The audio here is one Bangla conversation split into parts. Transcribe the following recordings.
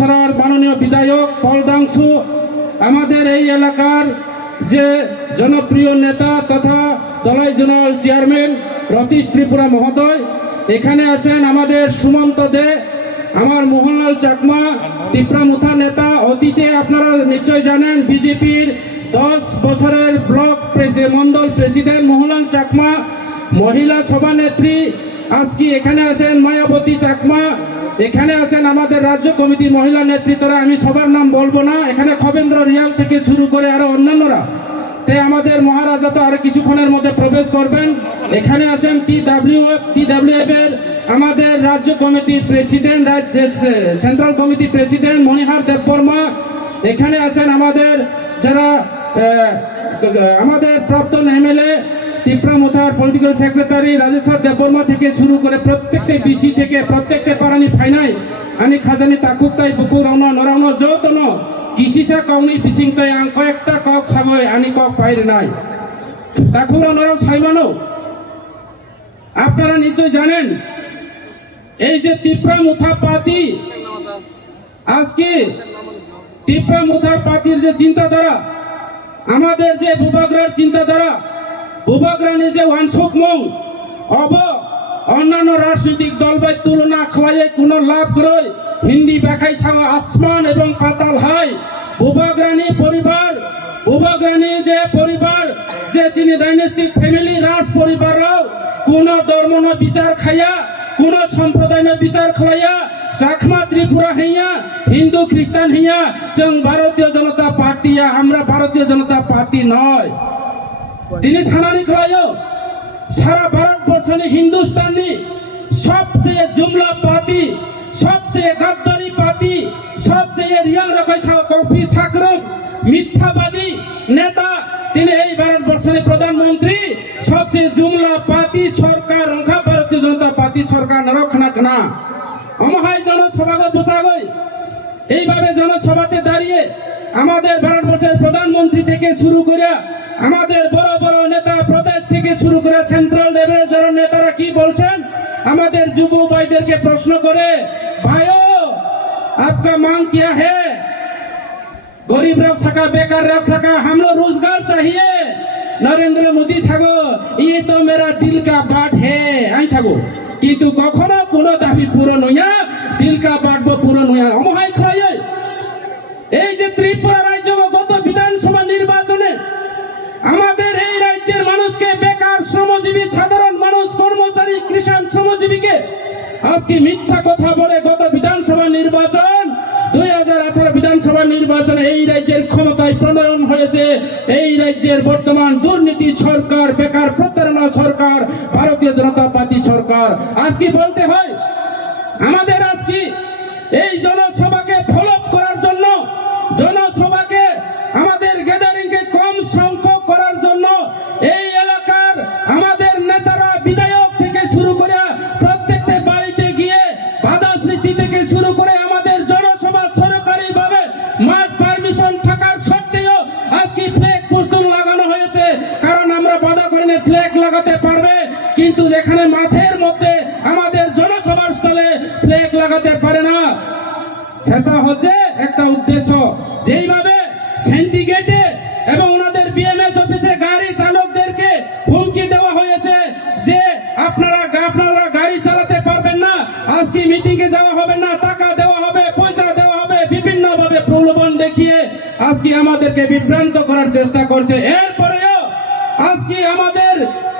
সরার মাননীয় বিধায়ক পলদাংশু, আমাদের এই এলাকার যে জনপ্রিয় নেতা তথা দলাই জোনাল চেয়ারম্যান রতীশ ত্রিপুরা মহোদয়, এখানে আছেন আমাদের সুমন্ত দে, আমার মোহনলাল চাকমা ত্রিপুরামুথা নেতা। অতীতে আপনারা নিশ্চয় জানেন বিজেপির 10 বছরের ব্লক মন্ডল প্রেসিডেন্ট মোহনলাল চাকমা, মহিলা সভানেত্রী আজকে এখানে আছেন মায়াবতী চাকমা, এখানে আছেন আমাদের রাজ্য কমিটির মহিলা নেতৃত্বরা, আমি সবার নাম বলবো না, এখানে খবেন্দ্র রিয়াল থেকে শুরু করে আরো অন্যান্যরা। তাই আমাদের মহারাজা তো আরো কিছুক্ষণের মধ্যে প্রবেশ করবেন। এখানে আছেন টিডব্লিউএফ এর আমাদের রাজ্য কমিটির president, central committee president Manihar Debbarma. এখানে আছেন আমাদের যারা আমাদের প্রাক্তন এমএলএ ত্রিপুরামুথার পলিটিক্যাল সেক্রেটারি রাজেশ্বর দেববর্মা থেকে শুরু করে প্রত্যেকটা বিসি থেকে প্রত্যেকটা পারানি ফাইনাই আনি খাজানি তাকুকটাই বুকুর অনো নরাউনো যতন কিসিসা কাউনি বিসিংটাই আং কয়েকটা কক সাগয় আনি কক পাইর নাই তাকুরা নরাও সাইমানো। আপনারা নিশ্চয় জানেন এই যে ত্রিপুরামুথা পার্টি, আজকে ত্রিপুরামুথার পার্টির যে চিন্তাধারা, আমাদের যে বুবাগ্রার চিন্তাধারা, বুবাগ্রানি যে ওয়ানশোক মং অব অন্যান্য রাজনৈতিক দলবাই তুলনা খাওয়াই কোনো লাভ করে হিন্দি ব্যাখ্যাই সাং আসমান এবং পাতাল হাই। বুবাগ্রানি পরিবার, বুবাগ্রানি যে পরিবার যে চিনি ডাইনেস্টিক ফ্যামিলি রাজ পরিবাররাও কোনো ধর্ম ন বিচার খাইয়া, কোনো সম্প্রদায় ন বিচার খাইয়া চাকমা ত্রিপুরা হইয়া হিন্দু খ্রিস্টান হইয়া जों ভারতীয় জনতা পার্টি, আমরা ভারতীয় জনতা পার্টি নয়। তিনি সানানি খাইও সারা ভারতবর্ষে হিন্দুস্তানি সবচেয়ে জুমলা পার্টি, সবচেয়ে গাদ্দারি পার্টি, সবচেয়ে রিয়াং রাখাই কফি সাকরম মিথ্যাবাদী নেতা। তিনি এই ভারতবর্ষের প্রধানমন্ত্রী, সবচেয়ে জুমলা পার্টি সরকার রক্ষা ভারতীয় জনতা পার্টি সরকার নরক্ষণা না অমহাই জনসভাকে বসাগই। এইভাবে জনসভাতে দাঁড়িয়ে আমাদের ভারতবর্ষের প্রধানমন্ত্রী থেকে শুরু করে আমাদের বড় বড় নেতা প্রদেশ থেকে শুরু করে সেন্ট্রাল লেভেলের যারা নেতারা কি বলছেন, আমাদের যুব ভাইদেরকে প্রশ্ন করে, ভাইও आपका मांग क्या है? गरीब रख सका, बेकार रख सका, हम लोग रोजगार चाहिए। नरेंद्र मोदी छागो ये तो मेरा दिल का बात है आई छागो, কিন্তু কখনো কোনো দাবি পূরণ হইয়া দিল কা বাটবো পূরণ হইয়া অমহাই খায়। এই যে ত্রিপুরা রাজ্য গত বিধানসভা নির্বাচনে আমাদের এই রাজ্যের মানুষকে, বেকার শ্রমজীবী সাধারণ মানুষ, কর্মচারী কৃষক শ্রমজীবীকে আজকে মিথ্যা কথা বলে গত বিধানসভা নির্বাচন 2018 বিধানসভা নির্বাচনে এই রাজ্যের ক্ষমতায় প্রণয়ন হয়েছে এই রাজ্যের বর্তমান দুর্নীতি সরকার, বেকার প্রতারণা সরকার, ভারতীয় জনতা পার্টি সরকার। আজকে বলতে হয় আমাদের আজকে এই জনসভাকে ফলো করার জন্য, জনসভাকে আমাদের গ্যাদারিংকে কম সংখ্যক করার জন্য এই এলাকার আমাদের নেতারা বিধায়ক থেকে শুরু করে প্রত্যেকটা বাড়িতে গিয়ে বাধা সৃষ্টি থেকে শুরু করে আমাদের জনসভা সরকারিভাবে মাঠ পারমিশন থাকার সত্ত্বেও আজকে ফ্ল্যাগ পোস্টার লাগানো হয়েছে। কারণ আমরা বাধা করি না, ফ্ল্যাগ লাগাতে পারবে, কিন্তু যেখানে মাঠের মধ্যে আমাদের জনসভার স্থলে ফ্ল্যাগ লাগাতে পারে না, সেটা হচ্ছে একটা উদ্দেশ্য। যেইভাবে সিন্ডিকেটে এবং ওনাদের বিএমএস অফিসে গাড়ি চালকদেরকে হুমকি দেওয়া হয়েছে যে আপনারা গাড়ি চালাতে পারবেন না, আজকে মিটিং এ যাওয়া হবে না, টাকা দেওয়া হবে, পয়সা দেওয়া হবে, বিভিন্ন ভাবে প্রলোভন দেখিয়ে আজকে আমাদেরকে বিভ্রান্ত করার চেষ্টা করছে। এরপরেও আজকে আমাদের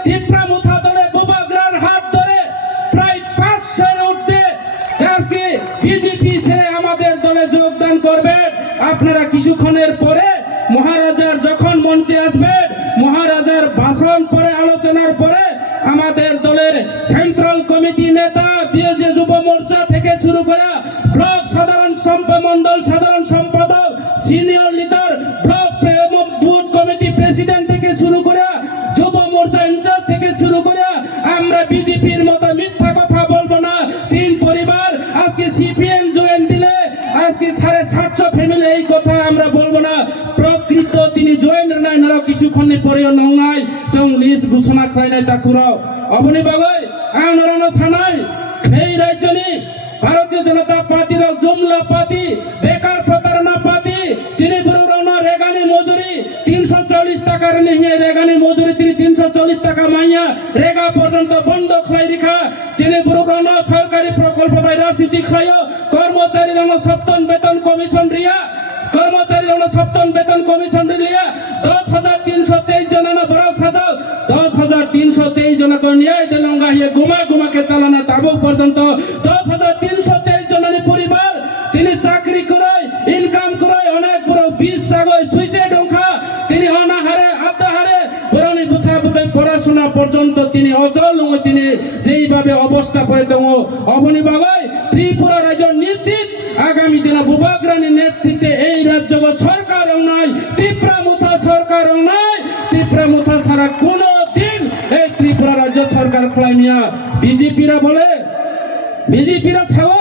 ত্রিপুরামুথা দলে বুবাগ্রার হাত ধরে প্রায় 500 উঠতে আজকে বিজেপি সে আমাদের দলে যোগদান করবে। আপনারা কিছুক্ষণের পরে মহারাজার যখন মঞ্চে আসবেন, মহারাজার ভাষণ পরে আলোচনার পরে আমাদের দলের সেন্ট্রাল কমিটি নেতা, যে যুব মোর্চা থেকে শুরু করে ব্লক সাধারণ মন্ডল সাধারণ সম্পাদক, senior leader, block booth committee president থেকে শুরু করে যুব মোর্চা ইনচার্জ থেকে শুরু করে আমরা বিজেপির মতো মিথ্যা কথা বলবো না। 3 পরিবার আজকে সিপিএম জয়েন দিলে আজকে 750 ফ্যামিলি এই কথা আমরা বলবো না। প্রকৃত তিনি জয়েন নাই নারা কিছুক্ষণের পরেও নয় চং লিস্ট ঘোষণা খাই নাই তাকুরাও অবনি বাগৈ আনরানো থানায় এই রাজ্যনি ভারতীয় জনতা পার্টির জুমলা পার্টি নিয়ে রেগানি মজুরি তিনি 340 টাকা মাইয়া রেগা পর্যন্ত বন্ধ খাই রেখা তিনি বুড়ানো সরকারি প্রকল্প বাই রাজনীতি খায় কর্মচারী সপ্তম বেতন কমিশন রিয়া কর্মচারী সপ্তম বেতন কমিশন রিয়া 10,323 জন বড় সাজাও 10,323 জন ন্যায় দিলঙ্গা হিয়ে গুমা গুমাকে চালানা তাবু পর্যন্ত 10,323 জনের পরিবার তিনি চাকরি করে ইনকাম করে অনেক বড় 20 জায়গায় সুইসাইড সংখ্যা তিনি অনাহারে আত্মহারে বরণী বুঝাবুতে পড়াশোনা পর্যন্ত তিনি অচল তিনি যেইভাবে অবস্থা পড়ে তো অবনিভাবে ত্রিপুরা রাজ্য নিশ্চিত আগামী দিনে বুবাগ্রানী নেতৃত্বে এই রাজ্য সরকার নয় ত্রিপুরা মুথা সরকার নয় ত্রিপুরা মুথা ছাড়া কোনো দিন এই ত্রিপুরা রাজ্য সরকার খলাইমিয়া বিজেপিরা বলে বিজেপিরা ছাড়ো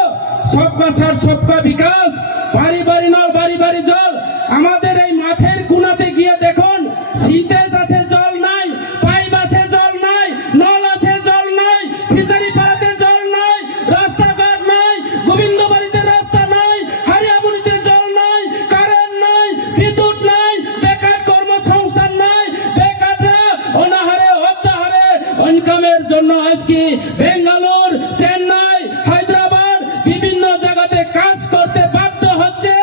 সবকা ছাড় সবকা বিকাশ বাড়ি বাড়ি নল বাড়ি বাড়ি জল আমাদের এই মাঠের কোনাতে গিয়ে দেখুন সিনটেজ আছে জল নাই পাইপ আছে জল নাই নল আছে জল নাই ফিশারি পাড়াতে জল নাই রাস্তাঘাট নাই গোবিন্দবাড়িতে রাস্তা নাই হারিয়াবুড়িতে জল নাই কারেন্ট নাই বিদ্যুৎ নাই বেকার কর্মসংস্থান নাই বেকাররা অনাহারে অত্যাহারে ইনকামের জন্য আজকে বেঙ্গালোর চেন্নাই হায়দ্রাবাদ বিভিন্ন জায়গাতে কাজ করতে বাধ্য হচ্ছে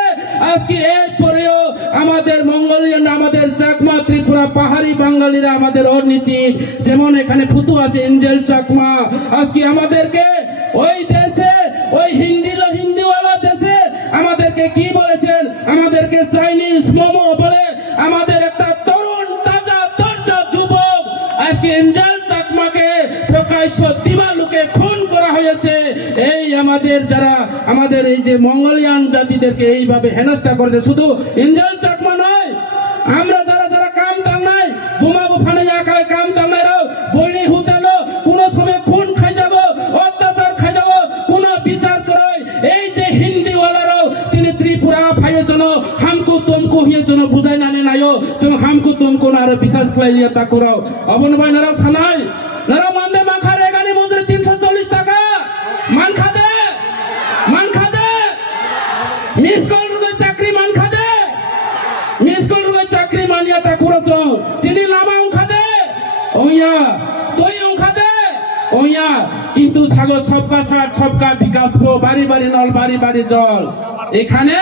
আজকে এরপরেও আমাদের মঙ্গোলিয়ান আমাদের চাকমা ত্রিপুরা পাহাড়ি বাঙালিরা আমাদের অনিচি যেমন এখানে ফুতু আছে এঞ্জেল চাকমা আজকে আমাদেরকে ওই দেশে ওই হিন্দিওয়ালা দেশে আমাদেরকে কি বলেছেন আমাদেরকে চাইনিজ মোমো বলে আমাদের একটা তরুণ তাজা তরজা যুবক আজকে এঞ্জেল চাকমাকে প্রকাশ্য দিবালুকে খুন করা হয়েছে এই আমাদের যারা আমাদের এই যে মঙ্গোলিয়ান জাতিদেরকে এইভাবে হেনস্থা করেছে শুধু এঞ্জেল চাকমা নয় আমরা যারা যারা কাম দাম নাই বোমা বুফানে একাই কাম দাম নাই রাও বইনি হুতালো কোন সময় খুন খাই যাব অত্যাচার খাই যাব কোন বিচার করে এই যে হিন্দিওয়ালারাও তিনি ত্রিপুরা ভাইয়ের জন্য হামকু তুমকু হিয়ে জন্য বুঝাই নানে নাইও যেমন হামকু তুমকু না আর বিশ্বাস খাইলিয়া তা করাও অবন ভাই নারাও সানাই নারা মানদে মাখা রেগানি মজুরি 340 টাকা মান খাদে মিস কল রুবে চাকরি মান খাদে মিস কল রুবে চাকরি মানিয়া তা করছ চিনি লামা খাদে ওইয়া তুই খাদে ওইয়া কিন্তু সাগর সবকা ছাড় সবকা বিকাশ গো বাড়ি বাড়ি নল বাড়ি বাড়ি জল এখানে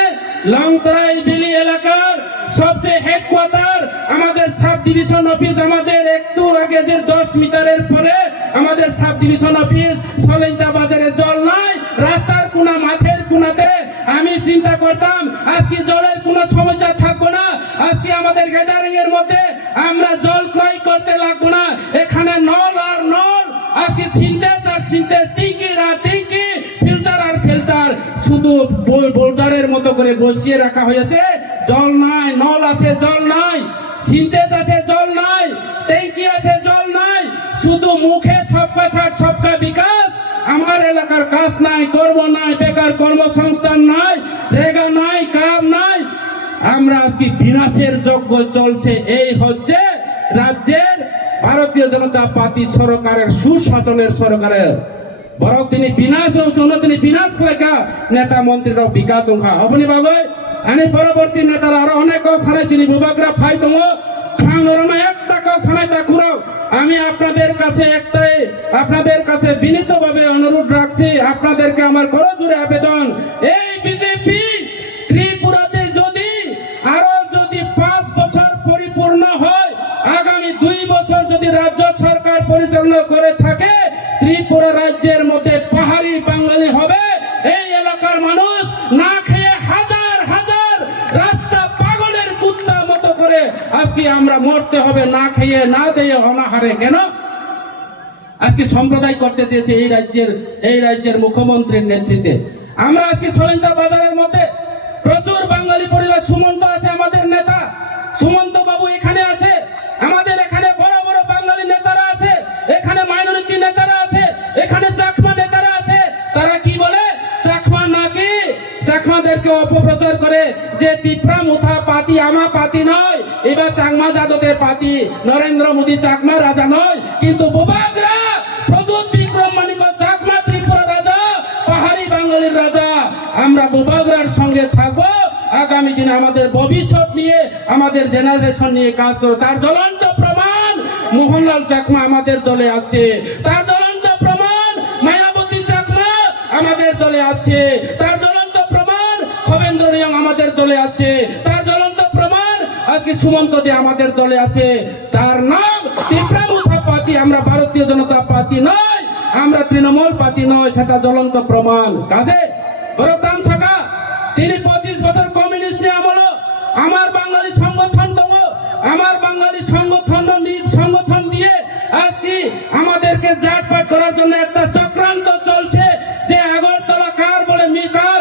লংতরাই বিলি এলাকার সবচেয়ে হেডকোয়ার্টার আমাদের সাব ডিভিশন অফিস আমাদের একটু আগে যে 10 মিটারের পরে আমাদের সাব ডিভিশন অফিস সলেন্তা বাজারে জল নাই রাস্তার কোনা মাঠের কোনাতে আমি চিন্তা করতাম আজকে জলের কোনো সমস্যা থাকবো না আজকে আমাদের গ্যাদারিং এর মধ্যে আমরা জল ক্রয় করতে লাগবো না এখানে নল আর নল আজকে সিনটেজ আর সিনটেজ টিঙ্কি আর টিঙ্কি ফিল্টার আর ফিল্টার শুধু বোল্ডারের মতো করে বসিয়ে রাখা হয়েছে জল নাই নল আছে জল নাই সিনটেজ আছে জল নাই ট্যাঙ্কি আছে জল নাই শুধু মুখে সবকা ছাড় সবকা বিকাশ আমার এলাকার কাজ নাই কর্ম নাই বেকার কর্মসংস্থান নাই রেগা নাই কাম নাই আমরা আজকে বিনাশের যজ্ঞ চলছে এই হচ্ছে রাজ্যের ভারতীয় জনতা পার্টি সরকারের সুশাসনের সরকারের বরং তিনি বিনাশ জন্য তিনি বিনাশ লেখা নেতা মন্ত্রীরাও বিকাশ সংখ্যা অবনি বাবু আমি পরবর্তী নেতারা আরো অনেক ছাড়াই চিনি বুবাগ্রা ফাই তঙ্গ একটা ছাড়াই তা ঘুরাও আমি আপনাদের কাছে বিনীতভাবে অনুরোধ রাখছি আপনাদেরকে আমার করজোড়ে আবেদন এই বিজেপি ত্রিপুরাতে যদি 5 বছর পরিপূর্ণ হয় আগামী 2 বছর যদি রাজ্য সরকার পরিচালনা করে থাকে ত্রিপুরা রাজ্যের মধ্যে পাহাড়ি বাঙালি হবে এই এলাকার মানুষ না খেয়ে হাজার হাজার রাস্তা পাগলের কুত্তা মতো করে আজকে আমরা মরতে হবে না খেয়ে না দিয়ে অনাহারে কেন আজকে সম্প্রদায় করতে চেয়েছে এই রাজ্যের মুখ্যমন্ত্রীর নেতৃত্বে আমরা আজকে সলেন্তা বাজারের মধ্যে প্রচুর বাঙালি পরিবার সুমন্ত আছে আমাদের নেতা সুমন্ত বাবু এখানে আছে আমাদের এখানে বড় বড় বাঙালি নেতারা আছে এখানে মাইনরিটি নেতারা আছে এখানে চাকমা নেতারা আছে তারা কি বলে চাকমা নাকি চাকমাদেরকে অপপ্রচার করে যে ত্রিপুরা মুথা পাতি আমা পাতি নয় এবার চাকমা যাদবের পাতি নরেন্দ্র মোদী চাকমা রাজা নয় কিন্তু বুবাগ্রা প্রদ্যুৎ বিক্রম মানিক চাকমা ত্রিপুরা রাজা পাহাড়ি বাঙালির রাজা আমরা বুবাগ্রার সঙ্গে থাকবো আগামী আগামী দিনে আমাদের ভবিষ্যৎ নিয়ে, আমাদের জেনারেশন নিয়ে কাজ করো। তার জ্বলন্ত প্রমাণ মোহনলাল চাকমা আমাদের দলে আছে, তার জ্বলন্ত প্রমাণ মায়াবতী চাকমা আমাদের দলে আছে, তার জ্বলন্ত প্রমাণ খবেন্দ্র রিয়াং আমাদের দলে আছে, তার জ্বলন্ত প্রমাণ আজকে সুমন্ত দে আমাদের দলে আছে। তার নাম তীব্রামুথা পার্টি, আমরা ভারতীয় জনতা পার্টি নয়, আমরা তৃণমূল পার্টি নয়, সেটা জ্বলন্ত প্রমাণ। কাজে ভরতান শাখা তিনি 25 বছর কমিউনিস্ট নিয়ে আমল, আমার বাঙালি সংগঠন দল, আমার বাঙালি সংগঠন দিয়ে আজকে আমাদেরকে জাটপাট করার জন্য একটা চক্রান্ত চলছে, যে আগরতলা কার বলে মিকার,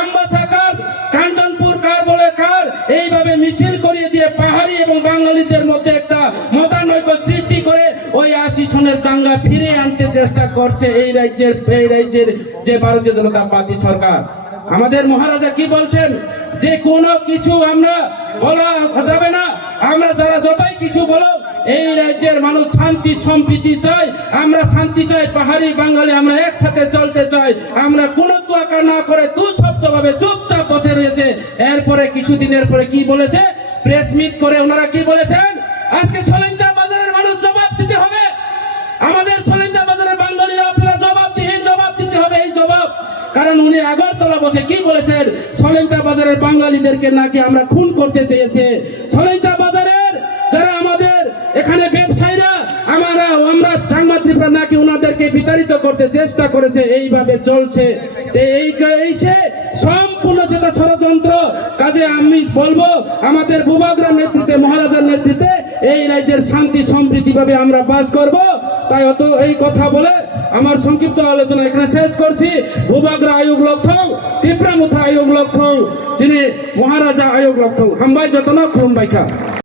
আমবাসা কার, কাঞ্চনপুর কার বলে কার, এইভাবে মিছিল করিয়ে দিয়ে পাহাড়ি এবং বাঙালিদের মধ্যে একটা মতানৈক্য সৃষ্টি করে ওই 80 সনের দাঙ্গা ফিরে আনতে চেষ্টা করছে এই রাজ্যের যে ভারতীয় জনতা পার্টি সরকার। আমাদের মহারাজা কি বলছেন, যে কোনো কিছু আমরা বলা যাবে না, আমরা যারা যতই কিছু বলো, এই রাজ্যের মানুষ শান্তি সম্প্রীতি চায়, আমরা শান্তি চাই, পাহাড়ি বাঙালি আমরা একসাথে চলতে চাই, আমরা কোনো তোয়াক্কা না করে দুঃশব্দ ভাবে চুপচাপ বসে রয়েছে। এরপরে কিছুদিনের পরে কি বলেছে, প্রেস মিট করে ওনারা কি বলেছেন, আজকে সলিন্দা বাজারের মানুষ জবাব দিতে হবে, আমাদের সলিন্দা বাজারের বাঙালিরা আপনারা জবাব দিতে হবে এই জবাব। কারণ উনি আগরতলা বসে কি বলেছেন, সলিন্দা বাজারের বাঙালিদেরকে নাকি আমরা খুন করতে চেয়েছে, সলিন্দা বাজারের যারা আমাদের এখানে ব্যবসায়ীরা আমরা চাকমা ত্রিপুরা নাকি ওনাদেরকে বিতাড়িত করতে চেষ্টা করেছে, এইভাবে চলছে। এই সে সম্পূর্ণ সেটা ষড়যন্ত্র। কাজে আমি বলবো আমাদের ভূভাগরার নেতৃত্বে, মহারাজার নেতৃত্বে এই রাজ্যের শান্তি সম্প্রীতি ভাবে আমরা বাস করব। তাই এই কথা বলে আমার সংক্ষিপ্ত আলোচনা এখানে শেষ করছি। ভূভাগরা আয়োগ লক্ষণ, তীব্রামুথা আয়োগ লক্ষণ, যিনি মহারাজা আয়োগ লক্ষণ, হামবাই যতন খুলুম বাইকা।